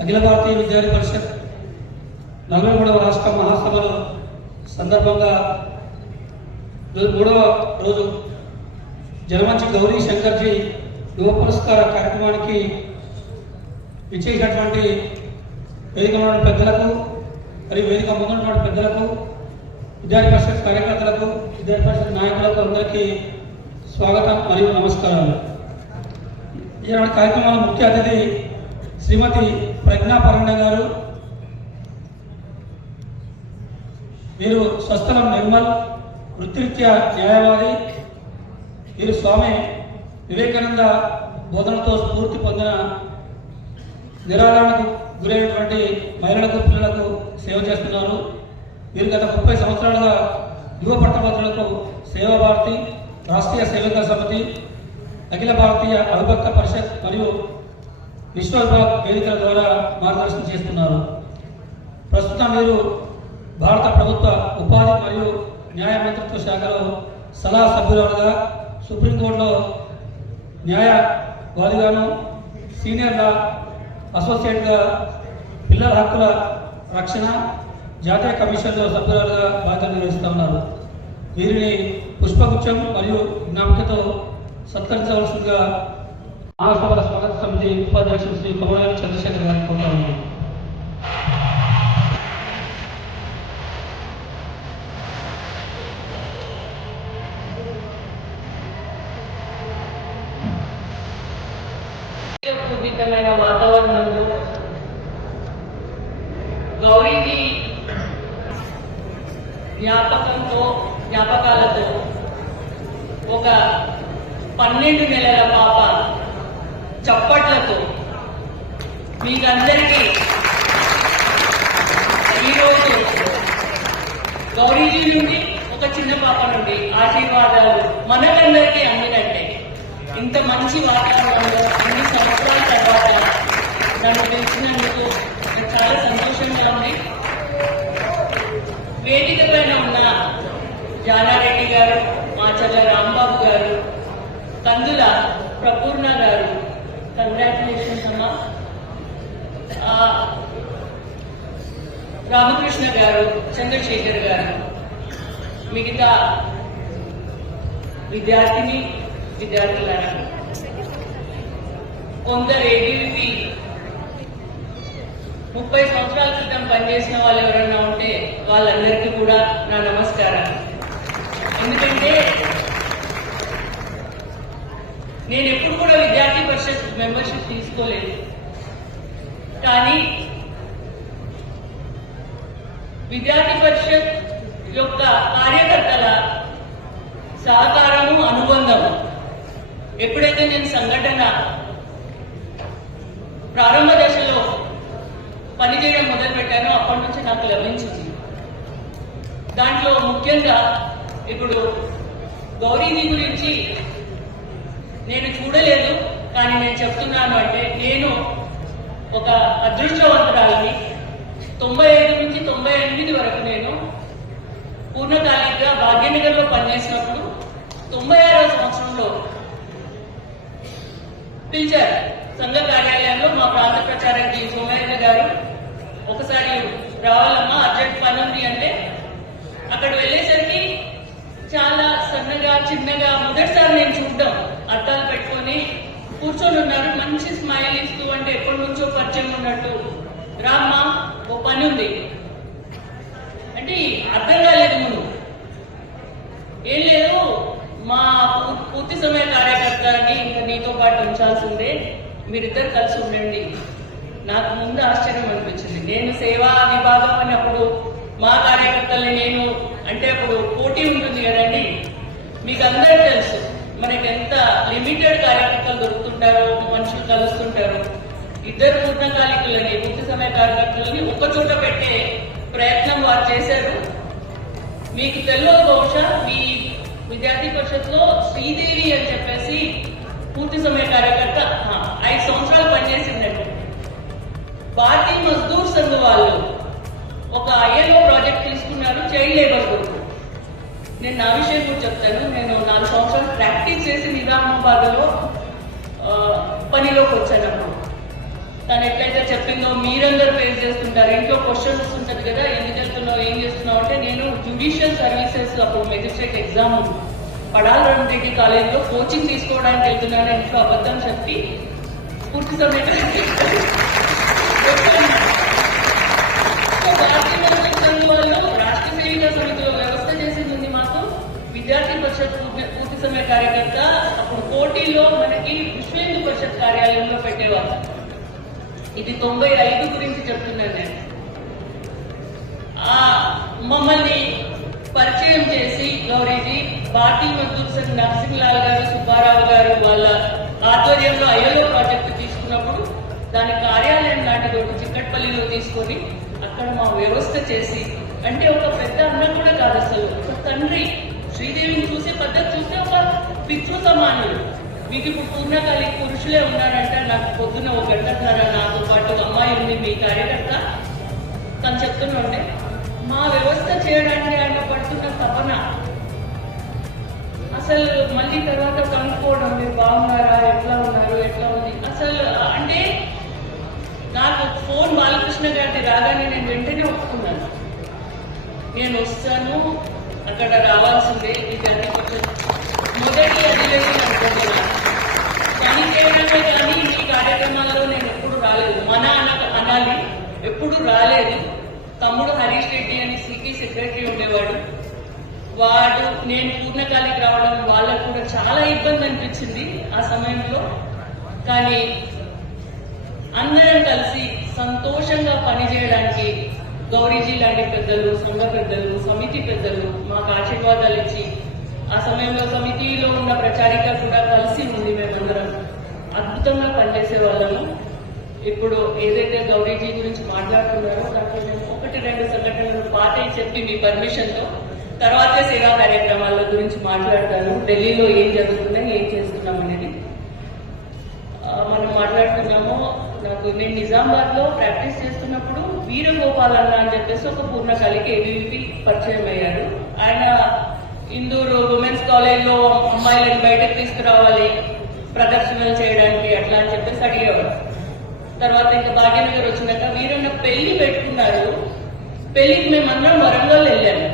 అఖిల భారతీయ విద్యార్థి పరిషత్ నలభై మూడవ రాష్ట్ర మహాసభలో సందర్భంగా మూడవ రోజు జనమంచి గౌరీ శంకర్జీ యువ పురస్కార కార్యక్రమానికి విచ్చేసినటువంటి వేదిక పెద్దలకు మరియు వేదిక ముందున్నటువంటి పెద్దలకు విద్యార్థి పరిషత్ కార్యకర్తలకు విద్యార్థి పరిషత్ నాయకులకు అందరికీ స్వాగతం మరియు నమస్కారాలు. ఈనాటి కార్యక్రమాల ముఖ్య అతిథి శ్రీమతి ప్రజ్ఞా పరమణ గారు వీరు స్వస్థలం నిర్మల్ వృత్తిరీత్యా న్యాయవాది వీరు స్వామి వివేకానంద బోధనతో స్ఫూర్తి పొందిన నిరాళనకు గురైనటువంటి మహిళలకు పిల్లలకు సేవ చేస్తున్నారు. వీరు గత ముప్పై సంవత్సరాలుగా యువ పట్టభద్రులకు సేవా భారతి రాష్ట్రీయ సేవక సమితి అఖిల భారతీయ అవిభక్త పరిషత్ మరియు విశ్వ వేదికల ద్వారా మార్గదర్శనం చేస్తున్నారు. ప్రస్తుతం మీరు భారత ప్రభుత్వ ఉపాధి మరియు న్యాయ మంత్రిత్వ శాఖలో సలహా సభ్యురాలుగా సుప్రీంకోర్టులో న్యాయవాదిగాను సీనియర్ లా అసోసియేట్గా పిల్లల హక్కుల రక్షణ జాతీయ కమిషన్లో సభ్యురాలుగా బాధ్యత నిర్వహిస్తూ ఉన్నారు. వీరిని పుష్పగుచ్చం మరియు జ్ఞాపికతో సత్కరించవలసిందిగా మహాసభల స్వాగత సమితి ఉపాధ్యక్షుడు శ్రీ కొమరవేలి చంద్రశేఖర్ గారిని కోరుతా ఉన్నాను. పూర్వితమైన వాతావరణంలో గౌరీజీ జ్ఞాపకంతో జ్ఞాపకాలతో ఒక పన్నెండు నెలల పాప చప్పట్లతో. మీకందరికీ ఈరోజు గౌరీజీ నుండి ఒక చిన్న పాప నుండి ఆశీర్వాదాలు మనకందరికీ అందినట్టే ఇంత మంచి వాతావరణంలో అన్ని సంవత్సరాల తర్వాత నన్ను పిలిచినందుకు నాకు చాలా సంతోషంగా ఉంది. వేదిక పైన ఉన్న జానారెడ్డి గారు మాచర్ల రాంబాబు గారు కందుల ప్రపూర్ణ గారు కంగ్రాచులేషన్స్ అమ్మా. రామకృష్ణ గారు చంద్రశేఖర్ గారు మిగతా విద్యార్థిని విద్యార్థులను కొందరు ఏబీవీపీ ముప్పై సంవత్సరాల క్రితం పనిచేసిన వాళ్ళు ఎవరైనా ఉంటే వాళ్ళందరికీ కూడా నా నమస్కారం. ఎందుకంటే నేను ఎప్పుడు పరిషత్ మెంబర్షిప్ తీసుకోలేదు. కానీ విద్యార్థి పరిషత్ యొక్క కార్యకర్తల సహకారము అనుబంధము. ఎప్పుడైతే నేను సంఘటన ప్రారంభ దశలో పనిచేయడం మొదలు పెట్టానో అప్పటి నుంచి నాకు లభించింది. దాంట్లో ముఖ్యంగా ఇప్పుడు గౌరీని గురించి నేను చూడలేదు. కానీ నేను చెప్తున్నాను అంటే నేను ఒక అదృష్టవంతురాలని తొంభై ఐదు నుంచి తొంభై ఎనిమిది వరకు నేను పూర్ణకాలికగా భాగ్యనగర్లో పనిచేసినప్పుడు తొంభై ఆరవ సంవత్సరంలో పిలిచారు. సంఘ కార్యాలయంలో మా ప్రాంత ప్రచారకి సోమయ్య గారు ఒకసారి రావాలమ్మా అర్జెంట్ పని ఉంది అంటే అక్కడ వెళ్ళేసరికి చాలా సన్నగా చిన్నగా మొదటిసారి నేను చూడడం అర్థం కూర్చొని ఉన్నారు మంచి స్మైల్ ఇస్తూ అంటే ఎప్పటి నుంచో పరిచయం ఉన్నట్టు. రామ్మా ఓ పని ఉంది. అంటే అర్థం కాలేదు ముందు. ఏం లేదు మా పూర్తి సమయ కార్యకర్తని ఇంకా నీతో పాటు ఉంచాల్సిందే. మీరిద్దరు కలిసి ఉండండి. నాకు ముందు ఆశ్చర్యం అనిపించింది. నేను సేవా విభాగం అన్నప్పుడు మా కార్యకర్తల్ని నేను అంటే అప్పుడు పోటీ ఉంటుంది కదండి. మీకు అందరూ తెలుసు. మనకి ఎంత లిమిటెడ్ కార్యకర్తలు దొరుకుతుంటారో మనుషులు కలుస్తుంటారు ఇద్దరు పూర్ణకాలికులని పూర్తి సమయ కార్యకర్తలని ఒక చోట పెట్టే ప్రయత్నం వారు చేశారు. మీకు తెలియదు బహుశా మీ విద్యార్థి పరిషత్లో శ్రీదేవి అని చెప్పేసి పూర్తి సమయ కార్యకర్త ఐదు సంవత్సరాలు పనిచేసిందండి. భారతీయ మజ్దూర్ సంఘ వాళ్ళు ఒక ఐఎల్ఓ ప్రాజెక్ట్ తీసుకున్నారు చైల్డ్ లేబర్ గ్రూప్. నేను నా విషయం కూడా చెప్తాను. నేను నాలుగు సంవత్సరాలు ప్రాక్టీస్ చేసి నిజామాబాద్లో పనిలోకి వచ్చాను అప్పుడు తను ఎట్లయితే చెప్పిందో మీరందరూ ఫేస్ చేస్తుంటారు. ఇంట్లో క్వశ్చన్స్ వస్తుంటది కదా ఎందుకు వెళ్తున్నావు ఏం చేస్తున్నావు అంటే నేను జ్యుడిషియల్ సర్వీసెస్ అప్పుడు మెజిస్ట్రేట్ ఎగ్జామ్ పడాల రెడ్డి కాలేజ్లో కోచింగ్ తీసుకోవడానికి వెళ్తున్నాను ఇంట్లో అబద్ధం చెప్పి పూర్తి సమయం పరిషత్ పూర్తి సమయ కార్యకర్త అప్పుడు పోటీలో మనకి విశ్వ పరిషత్ కార్యాలయంలో పెట్టేవారు ఇది తొంభై ఐదు గురించి చెప్తున్నాను నేను. ఆ మమ్మల్ని పరిచయం చేసి గౌరీజీ భారతీ మద్దూర్ సంఘ్ లాల్ గారు సుబ్బారావు గారు వాళ్ళ ఆధ్వర్యంలో అయోధ్య ప్రాజెక్టు తీసుకున్నప్పుడు దాని కార్యాలయం లాంటిది ఒకటి చిక్కట్పల్లిలో తీసుకొని అక్కడ మా వ్యవస్థ చేసి అంటే ఒక పెద్ద అన్న కూడా కాదు అసలు ఒక తండ్రి శ్రీదేవిని చూసే పద్ధతి చూస్తే ఒక పితృ సమానులు మీకు ఇప్పుడు పూర్ణకాలి పురుషులే ఉన్నారంటే నాకు పొద్దున ఒక గంటన్నర నాతో పాటు అమ్మాయి ఉంది మీ కార్యకర్త. తను చెప్తుండే మా వ్యవస్థ చేయడానికి ఆయన పడుతున్న తపన అసలు మళ్ళీ తర్వాత కనుక్కోవడం మీరు బాగున్నారా? ఎట్లా ఉన్నారు? ఎట్లా ఉంది? అసలు అంటే నాకు ఫోన్ బాలకృష్ణ గారిది రాగానే నేను వెంటనే ఒప్పుకున్నాను. నేను వస్తాను అక్కడ రావాల్సిందే. విద్యార్థి పరిషత్ మొదటి అధివేశం అనుకుంటున్నాను పని చేయడమే కానీ ఈ కార్యక్రమాల్లో నేను ఎప్పుడు రాలేదు. మన అన అనాలి ఎప్పుడు రాలేదు. తమ్ముడు హరీష్ రెడ్డి అని సిటీ సెక్రటరీ ఉండేవాడు. వాడు నేను పూర్ణకాలికి రావడం వాళ్ళకు కూడా చాలా ఇబ్బంది అనిపించింది ఆ సమయంలో. కానీ అందరం కలిసి సంతోషంగా పనిచేయడానికి గౌరీజీ లాంటి పెద్దలు సంఘ పెద్దలు సమితి పెద్దలు మాకు ఆశీర్వాదాలు ఇచ్చి ఆ సమయంలో సమితిలో ఉన్న ప్రచారిక కూడా కలిసి ఉంది మేమందరం అద్భుతంగా పనిచేసే వాళ్ళము. ఇప్పుడు ఏదైతే గౌరీజీ గురించి మాట్లాడుతున్నారో దాంట్లో నేను ఒకటి రెండు సంఘటనలు పాటే చెప్పి మీ పర్మిషన్తో తర్వాత సేవా కార్యక్రమాల గురించి మాట్లాడతాను ఢిల్లీలో ఏం జరుగుతుందో ఏం చేస్తున్నాం అనేది. మనం మాట్లాడుతున్నాము నాకు నేను నిజామాబాద్లో ప్రాక్టీస్ చేస్తున్నాను వీరగోపాల్ అన్న అని చెప్పేసి ఒక పూర్ణకాలికి ఏబీవీపీ పరిచయం అయ్యాడు. ఆయన ఇందూరు ఉమెన్స్ కాలేజ్లో అమ్మాయిలను బయటకు తీసుకురావాలి ప్రదర్శనలు చేయడానికి అట్లా అని చెప్పేసి అడిగేవాడు. తర్వాత ఇంకా భాగ్యనగర్ వచ్చినాక వీరన్న పెళ్ళి పెట్టుకున్నారు పెళ్ళికి మేమందరం వరంగల్ వెళ్ళాము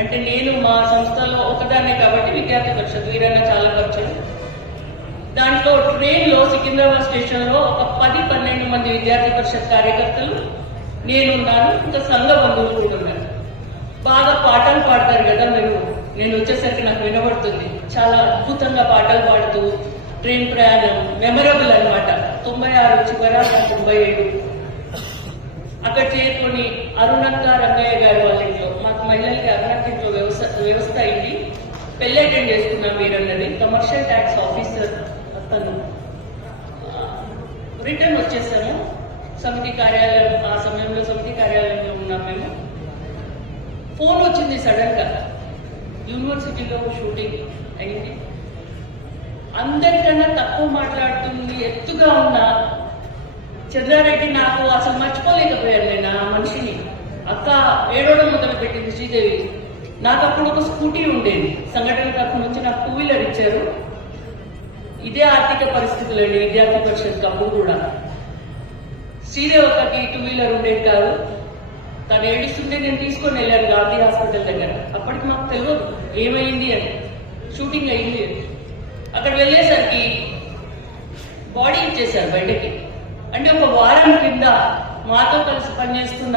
అంటే నేను మా సంస్థలో ఒకదాన్నే కాబట్టి విద్యార్థి పరిషత్ వీరన్న చాలా పరిచయం. దాంట్లో ట్రైన్లో సికింద్రాబాద్ స్టేషన్లో ఒక పది పన్నెండు మంది విద్యార్థి పరిషత్ కార్యకర్తలు నేనున్నాను ఇంకా సంఘ బంధువులు కూడా ఉన్నారు. బాగా పాటలు పాడతారు కదా మీరు. నేను వచ్చేసరికి నాకు వినబడుతుంది. చాలా అద్భుతంగా పాటలు పాడుతూ ట్రైన్ ప్రయాణం మెమరబుల్ అన్నమాట. తొంభై ఆరు చివర తొంభై ఏడు అక్కడ చేరుకొని అరుణక్క రంగయ్య గారి వాళ్ళ ఇంట్లో మాకు మహిళలకి అరుణక్క ఇంట్లో వ్యవస్థ వ్యవస్థ అయింది. పెళ్ళి అటెండ్ చేసుకున్నాం మీరన్నది. కమర్షియల్ ట్యాక్స్ ఆఫీసర్ అతను. రిటర్న్ వచ్చేసాము. సమితి కార్యాలయం ఆ సమయంలో సమితి కార్యాలయంలో ఉన్నాం మేము. ఫోన్ వచ్చింది సడన్గా యూనివర్సిటీలో షూటింగ్ అయింది. అందరికన్నా తక్కువ మాట్లాడుతుంది ఎత్తుగా ఉన్న. చంద్రారెడ్డి నాకు అసలు మర్చిపోలేకపోయాను నేను ఆ మనిషిని. అక్క ఏడవడం మొదలు పెట్టింది శ్రీదేవి. నాకు అప్పుడు ఒక స్కూటీ ఉండేది. సంఘటన తరఫు నుంచి నాకు టూ వీలర్ ఇచ్చారు. ఇదే ఆర్థిక పరిస్థితులు అండి విద్యార్థి పరిషత్ అప్పుడు కూడా. శ్రీదేవి ఒకటి టూ వీలర్ ఉండేది కాదు. తను ఏడుస్తుంటే నేను తీసుకొని వెళ్ళాను గాంధీ హాస్పిటల్ దగ్గర. అప్పటికి మాకు తెలియదు ఏమైంది అని. షూటింగ్ అయింది. అక్కడ వెళ్ళేసరికి బాడీ ఇచ్చేశారు బయటకి. అంటే ఒక వారం కింద మాతో కలిసి పనిచేస్తున్న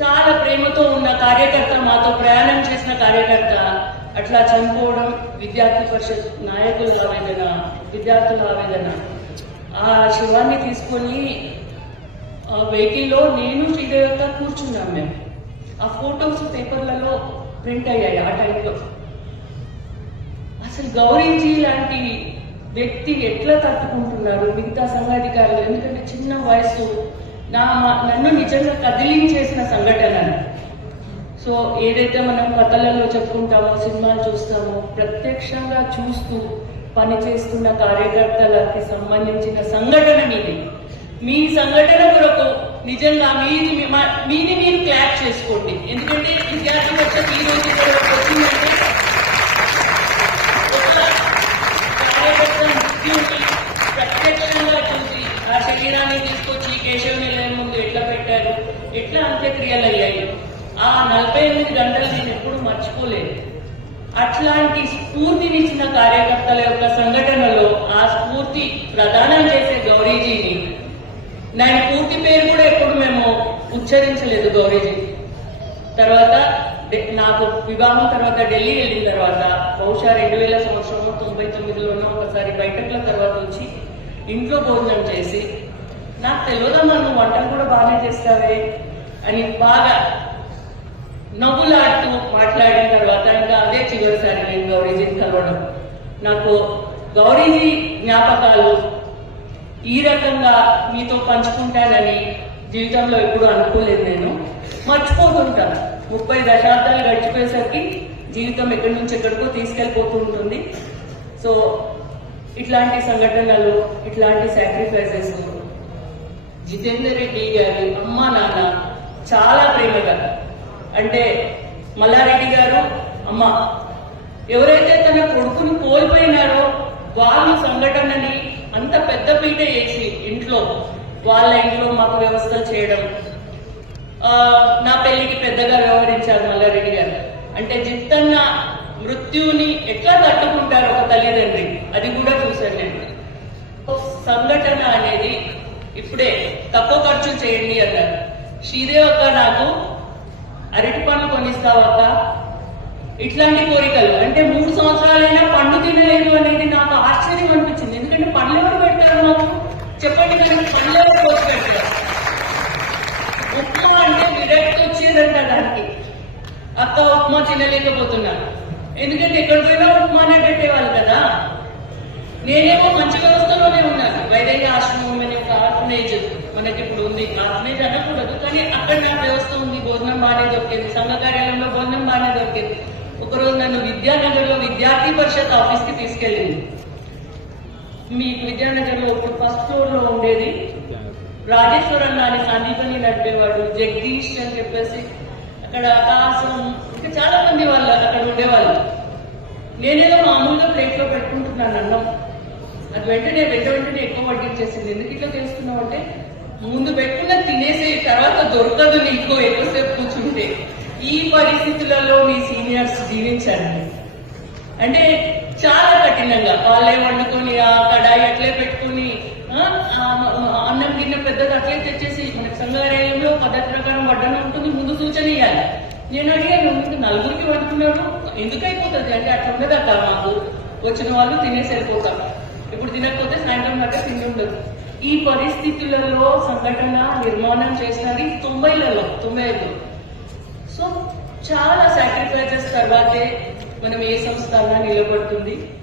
చాలా ప్రేమతో ఉన్న కార్యకర్త మాతో ప్రయాణం చేసిన కార్యకర్త అట్లా చనిపోవడం విద్యార్థి పరిషత్ నాయకుల ఆవేదన విద్యార్థుల ఆవేదన. ఆ శివాన్ని తీసుకొని వెహికల్లో నేను శ్రీదేవత కూర్చున్నాం మేము. ఆ ఫొటోస్ పేపర్లలో ప్రింట్ అయ్యాయి ఆ టైంలో. అసలు గౌరీజీ లాంటి వ్యక్తి ఎట్లా తట్టుకుంటున్నారు? మిగతా సంఘాధికారులు. ఎందుకంటే చిన్న వయసు నా నన్ను నిజంగా కదిలించేసిన సంఘటన సో ఏదైతే మనం కథలలో చెప్పుకుంటామో సినిమాలు చూస్తామో ప్రత్యక్షంగా చూస్తూ పనిచేస్తున్న కార్యకర్తలకి సంబంధించిన సంఘటన మీది. మీ సంఘటన కొరకు నిజంగా మీది మీ- మా- మీది మీరు క్లాప్ చేసుకోండి. ఎందుకంటే విద్యార్థి పరిషత్ ఈ రోజు వచ్చిందంటే ప్రత్యక్షంగా చూసి ఆ శరీరాన్ని తీసుకొచ్చి కేశవ నిలయం ముందు ఎట్లా పెట్టారు ఎట్లా అంత్యక్రియలు అయ్యాయి ఆ నలభై ఎనిమిది గంటలు నేను ఎప్పుడు మర్చిపోలేదు. అట్లాంటి స్ఫూర్తినిచ్చిన కార్యకర్తల యొక్క సంఘటనలో ఆ స్ఫూర్తి ప్రదానం చేసే గౌరీజీని నేను పూర్తి పేరు కూడా ఎప్పుడు మేము ఉచ్చరించలేదు గౌరీజీ. తర్వాత నాకు వివాహం తర్వాత ఢిల్లీ వెళ్ళిన తర్వాత బహుశా రెండు వేల సంవత్సరం తొంభై తొమ్మిదిలోనో ఒకసారి బయటకుల తర్వాత వచ్చి ఇంట్లో భోజనం చేసి నాకు తెలియదమ్మా నువ్వు వంటలు కూడా బాగానే చేస్తావే? అని బాగా నవ్వులాడుతూ మాట్లాడిన తర్వాత ఇంకా అదే చివరిసారి నేను గౌరీజీని కలవడం. నాకు గౌరీజీ జ్ఞాపకాలు ఈ రకంగా మీతో పంచుకుంటానని జీవితంలో ఎప్పుడు అనుకోలేదు నేను. మర్చిపోతుంటాను ముప్పై దశాబ్దాలు గడిచిపోయేసరికి జీవితం ఎక్కడి నుంచి ఎక్కడికో తీసుకెళ్ళిపోతూ ఉంటుంది సో ఇట్లాంటి సంఘటనలు ఇట్లాంటి సాక్రిఫైసెస్ జితేందర్ రెడ్డి గారి అమ్మ నాన్న చాలా ప్రేమగా. అంటే మల్లారెడ్డి గారు అమ్మ ఎవరైతే తన కొడుకుని కోల్పోయినారో వాళ్ళు సంఘటనని అంత పెద్ద పీట వేసి ఇంట్లో వాళ్ళ ఇంట్లో మాకు వ్యవస్థలు చేయడం. ఆ, నా పెళ్ళికి పెద్దగా వ్యవహరించారు మల్లారెడ్డి గారు. అంటే జిత్తన్న మృత్యుని ఎట్లా తట్టుకుంటారు ఒక తల్లిదండ్రి? అది కూడా చూశాను నేను. సంఘటన అనేది ఇప్పుడే తక్కువ ఖర్చు చేయండి అన్నారు. శ్రీదేవక్క నాకు అరటి పండ్లు కొనిస్తావక్క ఇట్లాంటి కోరికలు. అంటే మూడు సంవత్సరాలైనా పండు తినలేదు అనేది నాకు ఆశ్చర్యం అనిపించింది పనులు ఎవరు పెడతారు మాకు? చెప్పండి కానీ పనులు ఎవరు కోసి పెడతారు? ఉప్మా అంటే విరక్తి వచ్చేదంట దానికి. అక్క ఉప్మా తినలేకపోతున్నాను ఎందుకంటే ఎక్కడ పోయినా ఉప్మానే పెట్టేవాళ్ళు కదా. నేనేమో మంచి వ్యవస్థలోనే ఉన్నాను. వైద్య ఆశ్రమం అనే ఒక ఆర్ఫనేజ్ మనకి ఇప్పుడు ఉంది. ఆర్ఫనేజ్ అనకూడదు కానీ అక్కడ నా వ్యవస్థ ఉంది. భోజనం బాగానే దొరికింది. సంఘ కార్యాలయంలో భోజనం బాగానే దొరికింది. ఒకరోజు నన్ను విద్యానగర్లో విద్యార్థి పరిషత్ ఆఫీస్కి తీసుకెళ్ళింది. మీ విద్యానగర్లో ఫస్ట్ ఫ్లోర్లో ఉండేది. రాజేశ్వరం నాని సందీపని నడిపేవాడు జగదీష్ అని చెప్పేసి అక్కడ ఆకాశం ఇంకా చాలా మంది వాళ్ళు అక్కడ ఉండేవాళ్ళు. నేనేదో మామూలుగా ప్లేట్లో పెట్టుకుంటున్నాను అన్నం. అది వెంటనే వెంట వెంటనే ఎక్కువ వడ్డించేసింది. ఎందుకు ఇట్లా చేస్తున్నావు అంటే ముందు పెట్టుకున్న తినేసే తర్వాత దొరకదు నీకు ఎక్కువసేపు కూర్చుంటే. ఈ పరిస్థితులలో మీ సీనియర్స్ జీవించండి. అంటే చాలా కఠినంగా. వాళ్ళే వండుకొని ఆ కడాయి అట్లే పెట్టుకుని ఆ, అన్నం గిన్నె పెద్దది అట్లే తెచ్చేసి మనకి సంగాలయంలో పద్ధతి ప్రకారం వడ్డనం ఉంటుంది ముందు సూచన ఇవ్వాలి నేను అడిగాను నలుగురికి వండుకున్నాడు? ఎందుకు అయిపోతుంది? అంటే అట్లా ఉండదక్క మాకు. వచ్చిన వాళ్ళు తినేసి వెళ్ళిపోతాం ఇప్పుడు తినకపోతే సాయంత్రం దాకా తిండి ఉండదు. ఈ పరిస్థితులలో సంఘటన నిర్మాణం చేసినది తొంభైలలో తొంభై ఐదులో. సో చాలా సాక్రిఫైజెస్ తర్వాతే మనం ఏ సంస్థ నిలబడుతుంది?